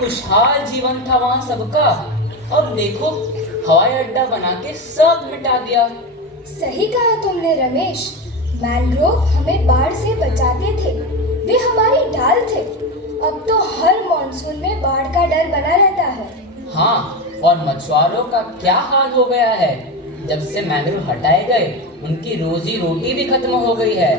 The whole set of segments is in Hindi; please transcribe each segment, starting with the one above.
खुशहाल जीवन था वहां सबका। अब देखो, हवाई अड्डा बना के सब मिटा दिया। सही कहा तुमने रमेश। मैंग्रोव हमें बाढ़ से बचाते थे, वे हमारी ढाल थे। अब तो हर मॉनसून में बाढ़ का डर बना रहता है। हाँ, और मछुआरों का क्या हाल हो गया है। जब से मैंग्रोव हटाए गए, उनकी रोजी रोटी भी खत्म हो गई है।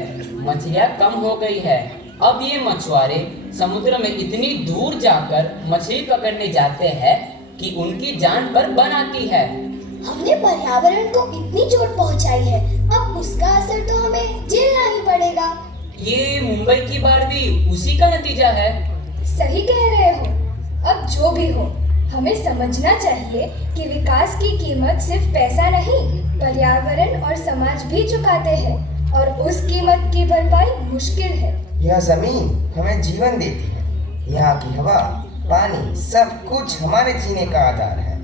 मछलियाँ कम हो गई है। अब ये मछुआरे समुद्र में इतनी दूर जाकर मछली पकड़ने जाते हैं कि उनकी जान पर बन आती है। हमने पर्यावरण को इतनी चोट पहुंचाई है, अब उसका असर तो हमें झेलना ही पड़ेगा। ये मुंबई की बाढ़ भी उसी का नतीजा है। सही कह रहे हो। अब जो भी हो, हमें समझना चाहिए कि विकास की कीमत सिर्फ पैसा नहीं, पर्यावरण और समाज भी चुकाते हैं, और उस कीमत की भरपाई मुश्किल है। यह जमीन हमें जीवन देती है। यहाँ की हवा, पानी, सब कुछ हमारे जीने का आधार है।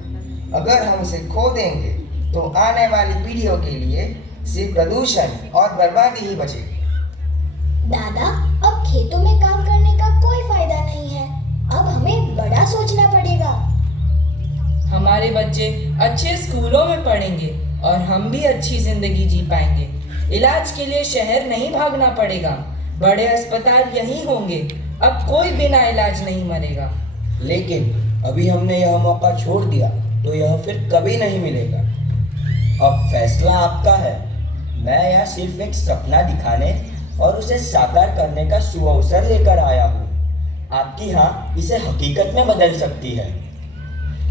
अगर हम इसे खो देंगे तो आने वाली पीढ़ियों के लिए सिर्फ प्रदूषण और बर्बादी ही बचेगी। दादा, अब खेतों में काम करने का कोई फायदा नहीं है। अब हमें बड़ा सोचना पड़ेगा। हमारे बच्चे अच्छे स्कूलों में पढ़ेंगे और हम भी अच्छी जिंदगी जी पाएंगे। इलाज के लिए शहर नहीं भागना पड़ेगा, बड़े अस्पताल यहीं होंगे। अब कोई बिना इलाज नहीं मरेगा। लेकिन अभी हमने यह मौका छोड़ दिया तो यह फिर कभी नहीं मिलेगा। अब फैसला आपका है। मैं यहाँ सिर्फ एक सपना दिखाने और उसे साकार करने का सुअवसर लेकर आया हूँ। आपकी हाँ इसे हकीकत में बदल सकती है।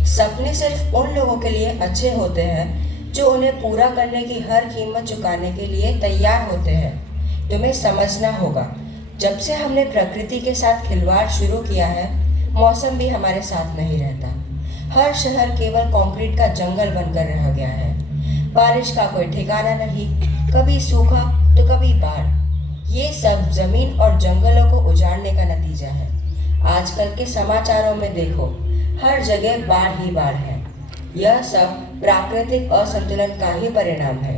सपने सिर्फ उन लोगों के लिए अच्छे होते हैं जो उन्हें पूरा करने की हर कीमत चुकाने के लिए तैयार होते हैं। तुम्हें समझना होगा, जब से हमने प्रकृति के साथ खिलवाड़ शुरू किया है, मौसम भी हमारे साथ नहीं रहता। हर शहर केवल कंक्रीट का जंगल बनकर रह गया है। बारिश का कोई ठिकाना नहीं, कभी सूखा तो कभी बाढ़। ये सब जमीन और जंगलों को उजाड़ने का नतीजा है। आजकल के समाचारों में देखो, हर जगह बाढ़ ही बाढ़ है। यह सब प्राकृतिक असंतुलन का ही परिणाम है।